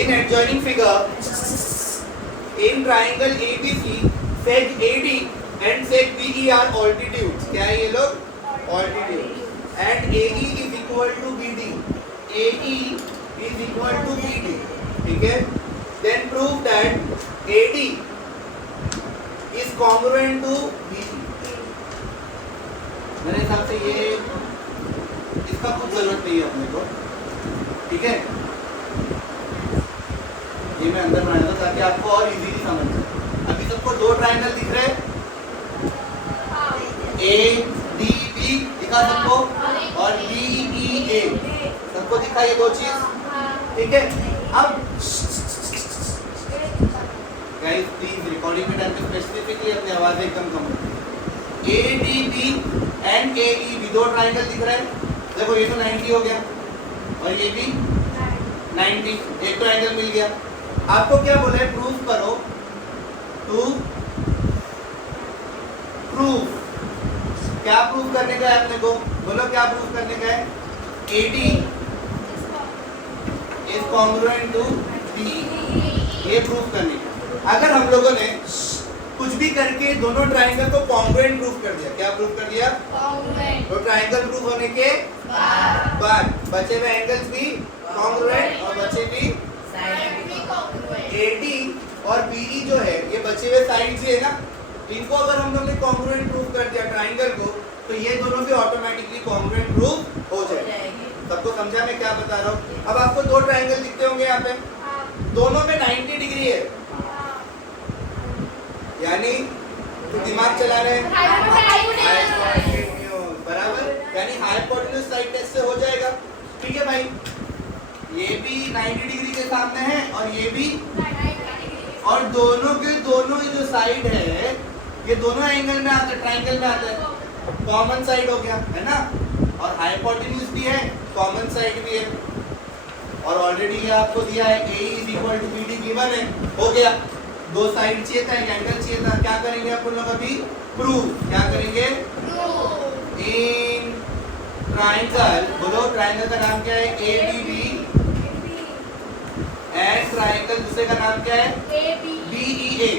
In adjoining figure, in triangle ABC, seg AD and seg BE are altitudes. क्या है ये लोग? Altitudes. And AE is equal to BD. AE is equal to BD. ठीक है? Then prove that AD is congruent to BE. मेरे हिसाब से ये इसका कुछ जरूरत नहीं है अपने को, ठीक है? ये मैं अंदर बनाया था ताकि आपको और इजीली समझ जाए। अभी सबको दो ट्रायंगल दिख रहे हैं, ADB दिखा सबको और BEA सबको दिखा, ये दो चीज, ठीक है। अब गाइस प्लीज रिकॉर्डिंग में टाइम पे स्पेसिफिकली अपनी आवाज एकदम कम करो। ADB एंड AEB दो ट्रायंगल दिख रहे हैं, देखो ये तो 90 हो गया और ये भी 90, एक ट्रायंगल मिल गया। आपको क्या बोला है? प्रूफ करो, टू प्रूफ। क्या प्रूफ करने का है अपने को? बोलो क्या प्रूफ करने का है? AD is congruent to BE, ये प्रूफ करने का। अगर हम लोगों ने कुछ भी करके दोनों ट्राइंगल को कॉन्ग्रुएंट प्रूफ कर दिया, क्या प्रूफ कर दिया? तो ट्राइंगल प्रूफ होने के बाद बचे हुए एंगल्स भी कॉन्ग्रुएंट और बचे भी AD और BE जो है, ये बचे हुए साइड्स ही है ना, इनको अगर हम लोग ने कॉन्ग्रुएंट प्रूफ कर दिया ट्राइंगल को, तो ये दोनों भी ऑटोमेटिकली कॉन्ग्रुएंट प्रूफ हो जाएंगे। सबको समझा मैं क्या बता रहा हूँ? अब आपको दो ट्राइंगल दिखते होंगे यहाँ पे, दोनों में 90 डिग्री है, यानी तो दिमाग चला रहे हैं बराबर, यानी हाइपोटेन्यूज साइड टेस्ट से हो जाएगा, ठीक है भाई। ये भी 90 डिग्री के सामने है और ये भी, और दोनों के दोनों जो साइड है ये दोनों एंगल में आते, ट्राइंगल में आते हैं, कॉमन साइड हो गया है ना, और हाइपोटेन्यूज भी है, कॉमन साइड भी है, और ऑलरेडी ये आपको दिया है AE is equal to BD given है, हो गया। दो साइड चाहिए था, एक एंगल चाहिए था। क्या करेंगे अपन लोग अभी? प्रूव। क्या करेंगे? इन ट्राइंगल, बोलो ट्राइंगल का नाम क्या है? ADB। एंड ट्राइंगल दूसरे का नाम क्या है? BEA।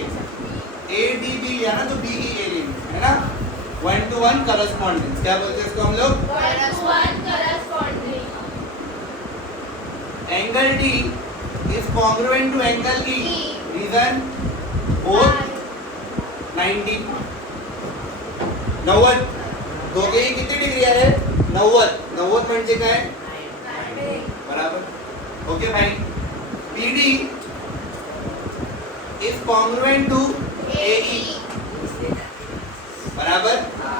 ADB लिया ना तो BEA लेंगे, है ना? 1-to-1 correspondence। क्या बोलते हैं इसको हम लोग? Angle D is congruent to angle E। Reason? Both 90। 90 दोघेही किती डिग्री आहे? 90। 90 म्हणजे काय? बराबर। ओके भाई। BD is congruent to AE। बराबर।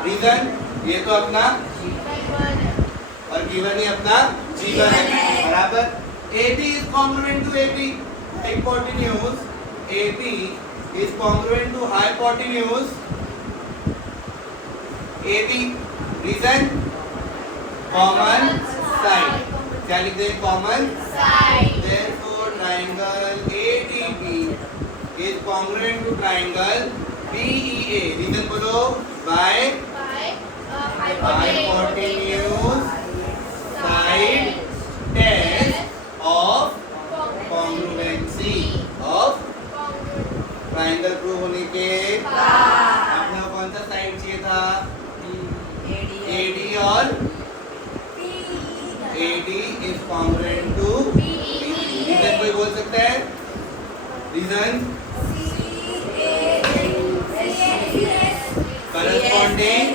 रीजन? ये तो अपना और गिवन ही अपना जीवन है। बराबर। AB is congruent to AP। Hypotenuse AP is congruent to hypotenuse AB। Reason? Common side. क्या लिख दे? Common side. Therefore triangle ADB is congruent to triangle BEA। Reason बोलो? by hypotenuse side test of congruency of triangle prove होने के आपने कौन सा side चाहिए था? AD और AD is congruent to reason कोई बोल सकता है? Reason? corresponding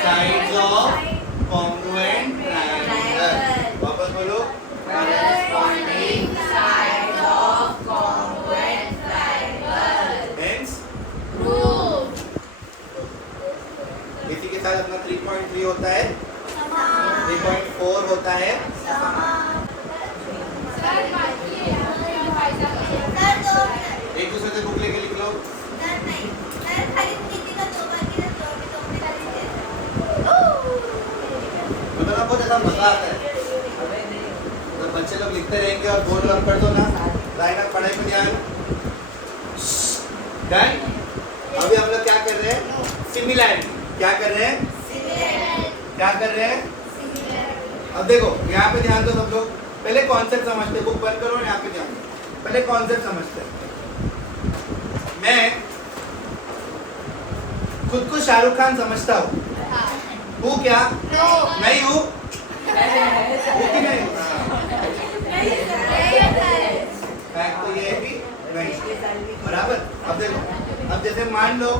sides of congruent triangle। वापस बोलो। corresponding sides of congruent triangle। hence इसी के साथ अपना 3.3 होता है, 3.4 होता है। एक दूसरे से बुक लेके लिख लो। मतलब बहुत ज्यादा मजा आता है तो बच्चे लोग लिखते रहेंगे और बोर्ड वर्क कर दो ना, राइना पढ़ाई पर ध्यान। डन। अभी हम लोग क्या कर रहे हैं? सिमिलैरिटी। क्या कर रहे हैं? क्या कर रहे हैं? अब देखो यहाँ पे ध्यान दो सब लोग। पहले कॉन्सेप्ट समझते, बुक बंद करो, यहाँ पे ध्यान दो। पहले कॉन्सेप्ट समझते। मैं खुद को शाहरुख खान समझता हूँ। हूँ क्या? नहीं हूँ। हूँ कि नहीं? फैक्ट तो ये है कि नहीं। बराबर। अब देखो, अब जैसे मान लो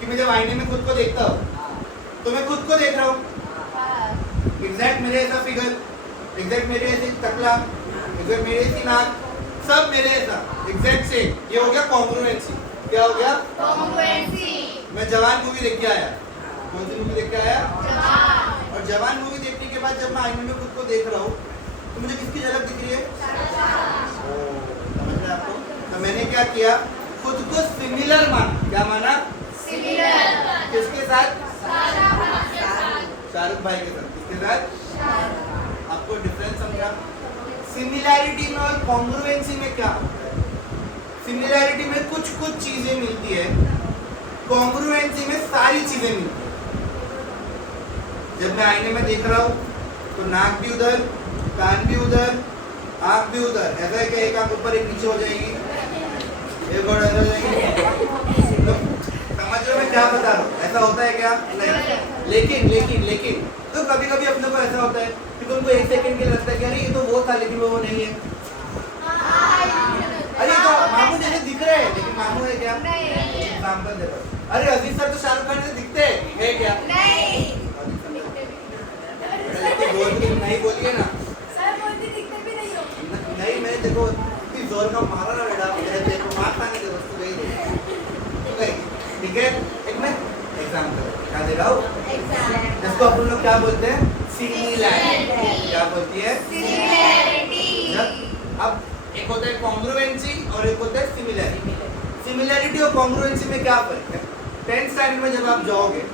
कि मैं जब आईने में खुद को देखता हूँ तो मैं खुद को देख रहा हूँ। एग्जैक्ट मेरे ऐसा फिगर, एग्जैक्ट मेरे ऐसे टकला, एग्जैक्ट मेरे ऐसी नाक, सब मेरे ऐसा एग्जैक्ट सेम। ये हो गया कॉन्ग्रुएंसी। क्या हो गया? कॉन्ग्रुएंसी। मैं जवान मूवी देख के आया। कौन सी मूवी देख के आया? जवान। और जवान मूवी देखने के बाद जब मैं आईने में खुद को देख रहा हूँ तो मुझे किसकी झलक दिख रही है? समझ रहे आपको? तो मैंने क्या किया? खुद को सिमिलर माना। क्या माना? सिमिलर। किसके साथ? शाहरुख भाई के साथ। किसके साथ? आपको डिफरेंस समझा? सिमिलैरिटी में और कॉन्ग्रुएंसी में क्या होता है? सिमिलैरिटी में कुछ चीजें मिलती है, कॉन्ग्रुएंसी में सारी चीजें मिलती है। जब मैं आईने में देख रहा हूँ तो नाक भी उधर, कान भी उधर, आँख भी उधर। ऐसा है कि एक आँख ऊपर एक नीचे हो जाएगी, एक और अंदर जाएगी। तो समझ रहे हो मैं क्या बता रहा हूँ? ऐसा होता है क्या? नहीं। लेकिन तो कभी कभी अपने को ऐसा होता है कि तुमको एक सेकंड के लिए लगता है कि अरे ये तो वो था लेकिन वो नहीं है। अरे तो मामू जैसे दिख रहे हैं लेकिन मामू है क्या? एग्जाम्पल दे रहा हूँ। अरे अजीज सर तो शाहरुख खान से दिखते हैं, है क्या? नहीं बोलिए ना। नहीं मैं देखो इतनी जोर का मारा ना बेटा, मेरे देखो मार खाने दे वस्तु गई। ठीक है, एक मैं एग्जाम्पल क्या दे रहा हूँ? जिसको अपन लोग क्या बोलते हैं? सिमिलैरिटी। क्या बोलती है? सिमिलैरिटी। अब एक होता है कॉन्ग्रुएंसी और एक होता है सिमिलैरिटी। सिमिलैरिटी और कॉन्ग्रुएंसी में क्या फर्क है? 10th स्टैंडर्ड में जब आप जाओगे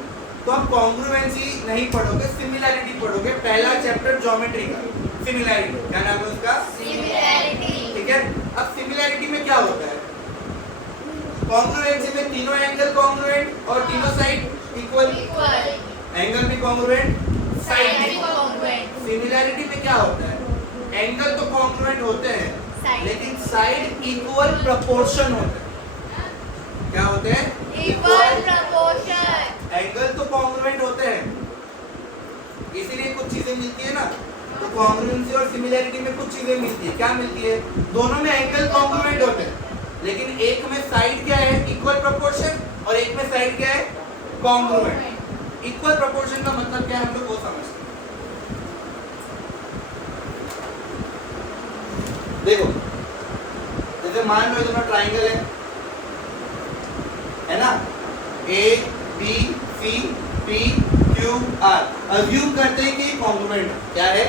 तो आप कॉन्ग्रुएंसी नहीं पढ़ोगे, सिमिलैरिटी पढ़ोगे। पहला चैप्टर ज्योमेट्री का, सिमिलैरिटी। क्या नाम है उसका? सिमिलैरिटी। ठीक है, अब सिमिलैरिटी में क्या होता है? कॉन्ग्रुएंसी में तीनों एंगल कॉन्ग्रुएंट और तीनों साइड इक्वल, एंगल भी कॉन्ग्रुएंट, साइड भी कॉन्ग्रुएंट। सिमिलैरिटी में क्या होता है, एंगल तो कॉन्ग्रुएंट होते हैं लेकिन साइड इक्वल प्रोपोर्शन होते हैं। क्या होते हैं, इक्वल प्रोपोर्शन। एंगल तो कॉन्ग्रुएंट होते हैं, इसीलिए कुछ चीजें मिलती है ना। तो कॉन्ग्रुएंसी और सिमिलैरिटी में कुछ चीजें मिलती है। क्या मिलती है, दोनों में एंगल कॉन्ग्रुएंट होते हैं लेकिन एक में साइड क्या है, इक्वल प्रोपोर्शन, और एक में साइड क्या है, कॉन्ग्रुएंट। इक्वल प्रोपोर्शन का मतलब क्या है, हम लोग वो समझते हैं। देखो जैसे मान लो दोनों ट्राइंगल है ना, A B C P Q R. Assume करते हैं कि कॉन्ग्रुएंट क्या है,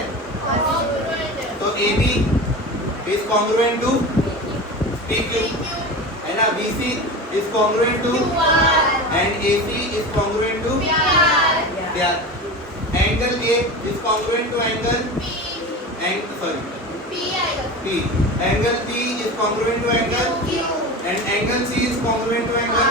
तो A B is congruent to P Q, है ना, B C is congruent to and A C is congruent to PR. Angle A is congruent to angle P. Angle P is congruent to angle Q and angle C is congruent to angle।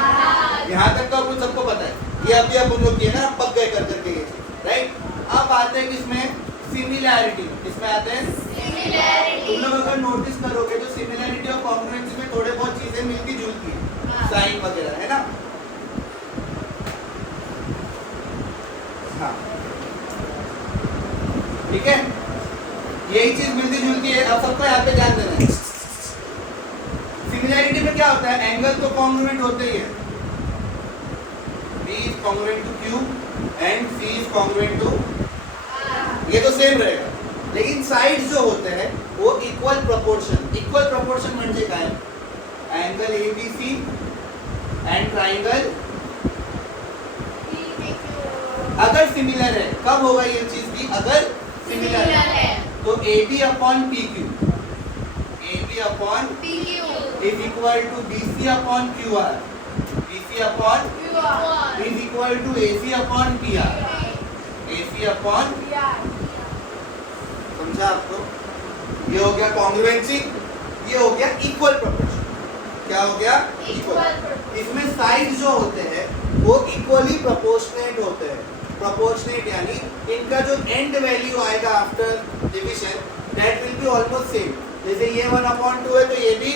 यहाँ तक तो आपको सबको पता है, ये अभी आप हम लोग किए ना, पक गए कर करके ये, राइट। अब आते हैं किसमें, सिमिलैरिटी। किसमें आते हैं, सिमिलैरिटी। तुम लोग अगर नोटिस करोगे तो सिमिलैरिटी और कॉन्ग्रुएंसी में थोड़े बहुत चीजें मिलती जुलती है, साइन वगैरह, है ना। हाँ ठीक है, यही चीज मिलती जुलती है। अब सबको यहाँ पे ध्यान देना है। सिमिलैरिटी में क्या होता है, एंगल तो कॉन्ग्रुएंट होते ही है, B is congruent to Q and C is congruent to, ये तो सेम रहेगा। लेकिन साइड्स जो होते हैं वो इक्वल प्रोपोर्शन। इक्वल प्रोपोर्शन म्हणजे काय, एंगल ABC एंड ट्राइंगल अगर सिमिलर है, कब होगा ये चीज भी, अगर सिमिलर है, तो AB upon PQ, AB upon PQ is equal to BC upon QR, BC upon QR is equal to AC upon PR, AC upon PR। समझा आपको, ये हो गया कॉन्ग्रुएंसी, ये हो गया इक्वल प्रोपोर्शन। क्या हो गया, इक्वल। इसमें साइड जो होते हैं वो इक्वली प्रोपोर्शनेट होते हैं। प्रोपोर्शनेट यानी इनका जो एंड वैल्यू आएगा after division that will be almost same. जैसे ये 1/2 है तो ये भी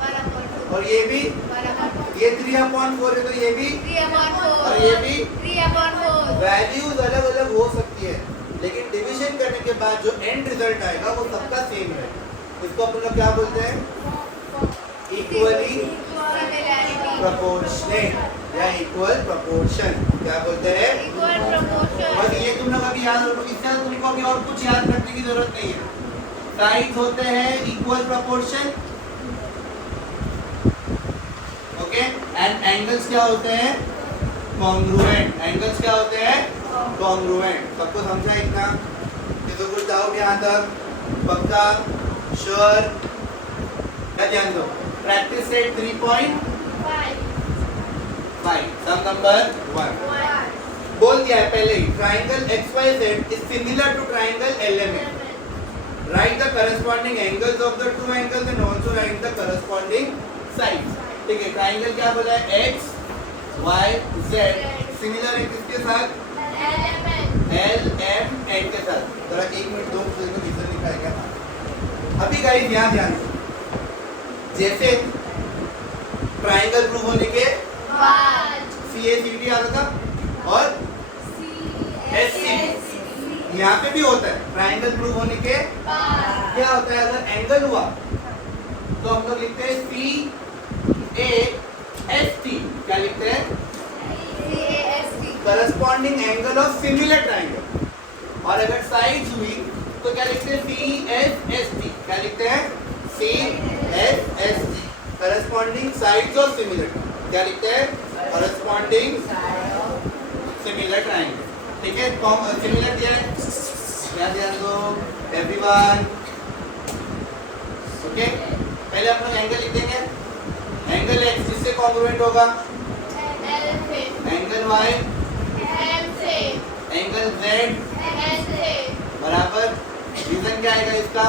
1/2 और ये भी 1/2, ये 3/4 है तो ये भी 3/4 और ये भी 3/4। वैल्यूज अलग अलग हो सकती है लेकिन डिवीजन करने के बाद जो एंड रिजल्ट आएगा वो सबका सेम है। इसको अपन लोग क्या बोलते हैं, इक्वली प्रोपोर्शनेट या इक्वल प्रोपोर्शन। क्या बोलते हैं, इक्वल प्रोपोर्शन। बस ये तुम लोग अभी याद रखो, इससे तुमको अभी और कुछ याद रखने की जरूरत नहीं है। साइड्स होते हैं equal proportion, okay, and angles क्या होते हैं, कॉन्ग्रुएंट। एंगल्स क्या होते हैं, कॉन्ग्रुएंट। सबको समझा इतना, ये तो कुछ डाउट यहाँ तक, पक्का, श्योर, क्या ध्यान दो। प्रैक्टिस सेट 3.5 सम नंबर 1 बोल दिया है पहले ही। Triangle XYZ is similar to triangle LMN। Write the corresponding angles of the two angles and also write the corresponding sides. ठीक है, ट्राइंगल क्या बोला है, X Y Z सिमिलर है किसके साथ, LMN के साथ। जरा 1 मिनट दो, मुझे रीजन लिखाएगा अभी गाइस। यहाँ ध्यान दो, जैसे ट्राइंगल प्रूव होने के CACD आता था और SC यहाँ पे भी होता है। ट्राइंगल प्रूव होने के क्या होता है, अगर एंगल हुआ तो हम लोग लिखते हैं CAST। क्या लिखते हैं, corresponding angle of similar triangle. और अगर साइड्स हुई तो क्या लिखते हैं, CSST। क्या लिखते हैं, CSST, corresponding sides of similar. क्या लिखते हैं, करस्पॉन्डिंग सिमिलर ट्राइंगल। ठीक है, सिमिलर दिया है, क्या ध्यान दो एवरीवन। ओके, पहले हम लोग एंगल लिख देंगे। एंगल X जिससे कॉन्ग्रुएंट होगा, एंगल Y एंगल Z बराबर, रीजन क्या आएगा इसका,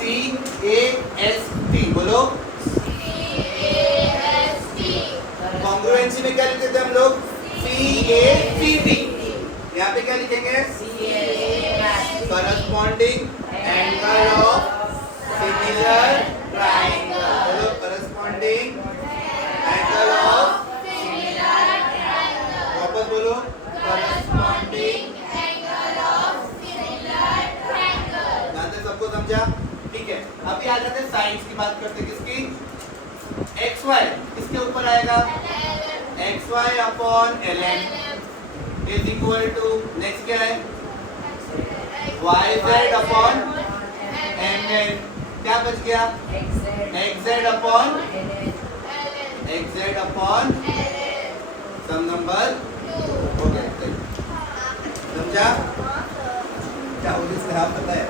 CAST। बोलो CAST। कॉन्ग्रुएंसी में क्या लिखते थे हम लोग? CACD। यहाँ पे क्या लिखेंगे? Corresponding angle of similar triangle. बोलो करस्पॉन्डिंग एंगल ऑफ, वापस बोलो, करस्पॉन्डिंग। यहाँ तक सबको समझा? ठीक है, अभी आ जाते हैं साइड्स की बात करते हैं। किसकी? XY किसके ऊपर आएगा? XY upon LN is equal to, next क्या है? YZ upon MN। क्या बच गया? XZ अपॉन सम नंबर हो गया। समझा? क्या हो इसका आप पता है?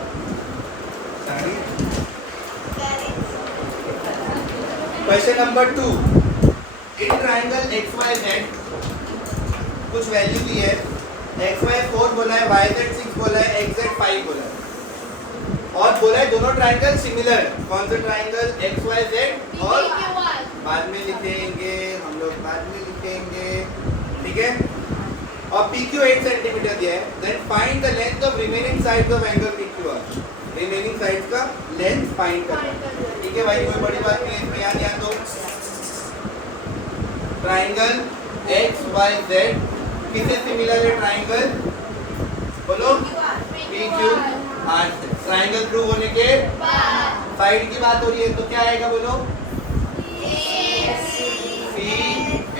सारी question number 2, in triangle XYZ कुछ वैल्यू दी है। XY 4 बोला है, YZ 6 बोला है, XZ 5 बोला है, और बोला है दोनों ट्राइंगल सिमिलर है। कौन सा ट्राइंगल? XYZ, और बाद में लिखेंगे हम लोग, बाद में लिखेंगे, ठीक है। और PQ 8 सेंटीमीटर दिया है। Then find the length of remaining sides of angle PQR। Remaining sides का लेंथ फाइंड करना, ठीक है भाई, कोई बड़ी बात नहीं है इसमें, याद याद दो। ट्राइंगल XYZ किससे सिमिलर है? ट्राइंगल, बोलो, PQ। ट्राइंगल प्रूव होने के साइड की बात हो रही है, तो क्या आएगा? बोलो, CSLT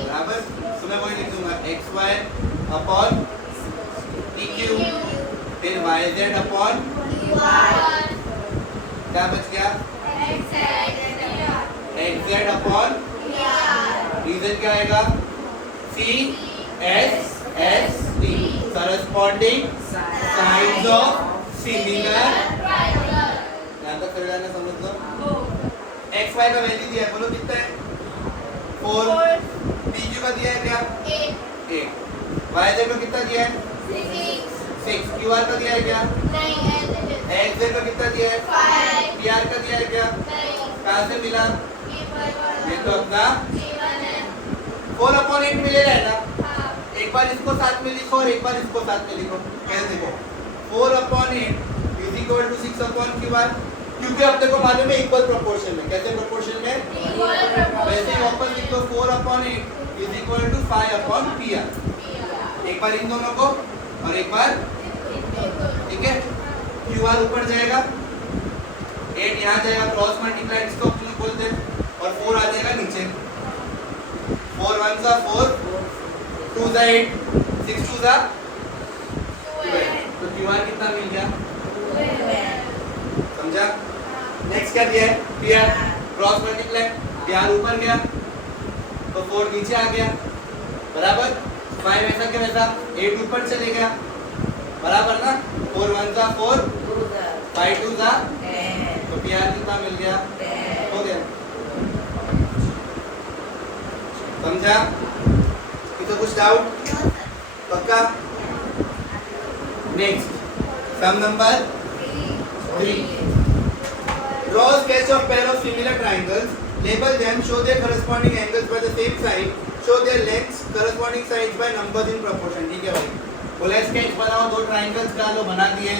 बराबर। तो मैं वही लिख दूंगा, XY अपॉन PQ, फिर YZ अपॉन, क्या बच गया? XZ अपॉन, रीजन क्या आएगा? CSST, corresponding sides of similar. यहाँ तक कर जाना, समझ लो। XY का वैल्यू दिया है, बोलो कितना है? 4। PQ का दिया है क्या? 8। YZ का कितना दिया है? 6। QR का दिया है क्या? XZ का कितना दिया है? 5। PR का दिया है क्या? कहाँ से मिला? ये तो अपना 4/8 मिलेगा है ना। एक बार इसको साथ में लिखो और एक बार इसको साथ में लिखो। कैसे देखो? 4/8 इज इक्वल टू 6/QR, क्योंकि अब देखो मालूम है इक्वल प्रोपोर्शन में। कैसे प्रोपोर्शन में? वैसे ही वापस लिख दो, 4/8 इज इक्वल टू 5/PR। एक बार इन दोनों को और एक बार, ठीक है। QR ऊपर जाएगा, 8 यहाँ जाएगा, क्रॉस मल्टीप्लाई इसको अपने बोलते हैं, और 4 आ जाएगा नीचे। 4 1 सा 4, 2 सा 8, 6 2 सा 12। तो QR कितना मिल गया? समझा? नेक्स्ट क्या दिया है? PR क्रॉस मल्टीप्लाई, PR ऊपर गया तो 4 नीचे आ गया, बराबर। 5 ऐसा क्या वैसा, 8 ऊपर चले गया, बराबर ना। 4 1 सा 4, 5 2 सा, तो PR कितना मिल गया? हो गया। समझा? तो कुछ डाउट? पक्का? Next, sum number 3, draw a sketch of pair of similar triangles, label them, show their corresponding angles by the same side, show their lengths corresponding sides by numbers in proportion। ठीक है भाई, बोला sketch बनाओ, दो triangles का, लो बना दिए।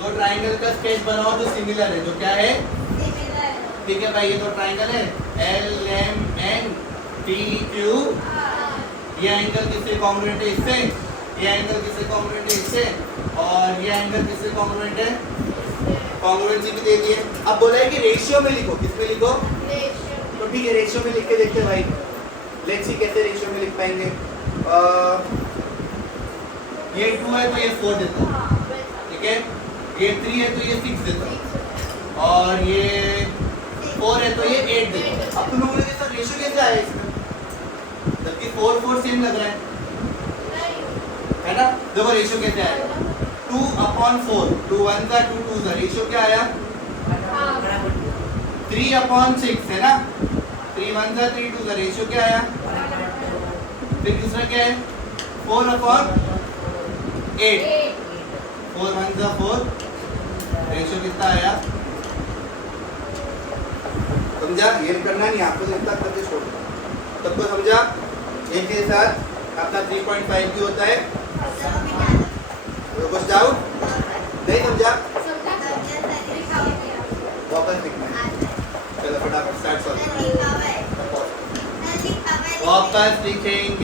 दो ट्राइंगल का स्केच बनाओ जो सिमिलर है, जो क्या है? ठीक है भाई, ये दो ट्राइंगल है, LMN PQ। ये एंगल किससे कॉन्ग्रुएंट है? इससे। ये एंगल किससे कॉन्ग्रुएंट है? इससे। और ये एंगल किससे कॉन्ग्रुएंट है? कॉन्ग्रुएंसी भी दे दी है। अब बोला है कि रेशियो में लिखो। किसमें लिखो? तो ठीक है, रेशियो में लिख के देखते हैं भाई। लेट्स सी कैसे रेशियो में लिख पाएंगे। ये 2 है तो ये 4 देता है, ठीक है। ये 3 है तो ये 6 देता है, और ये 4 है तो ये 8 देता है। अब तुम लोगों ने देखा रेशियो कैसे आया इसमें, जबकि 4 4 सेम लग रहा है ना। देखो रेशियो कैसे आएगा, 2/4, 2 1 सा 2 2 सा, रेशियो क्या आया? 3/6 है ना। 3 1 सा 3 2 सा, रेशियो क्या आया? फिर दूसरा क्या है? 4/8, 4 1 सा 4, रेशियो कितना आया? समझा? ये करना नहीं आपको, इतना करके छोड़ दो। सबको समझा? एक के साथ अपना 3.5 भी होता है। तो कुछ डाउट नहीं समझा? वापस लिखना है। चलो फटाफट स्टार्ट करो। वापस लिखेंगे।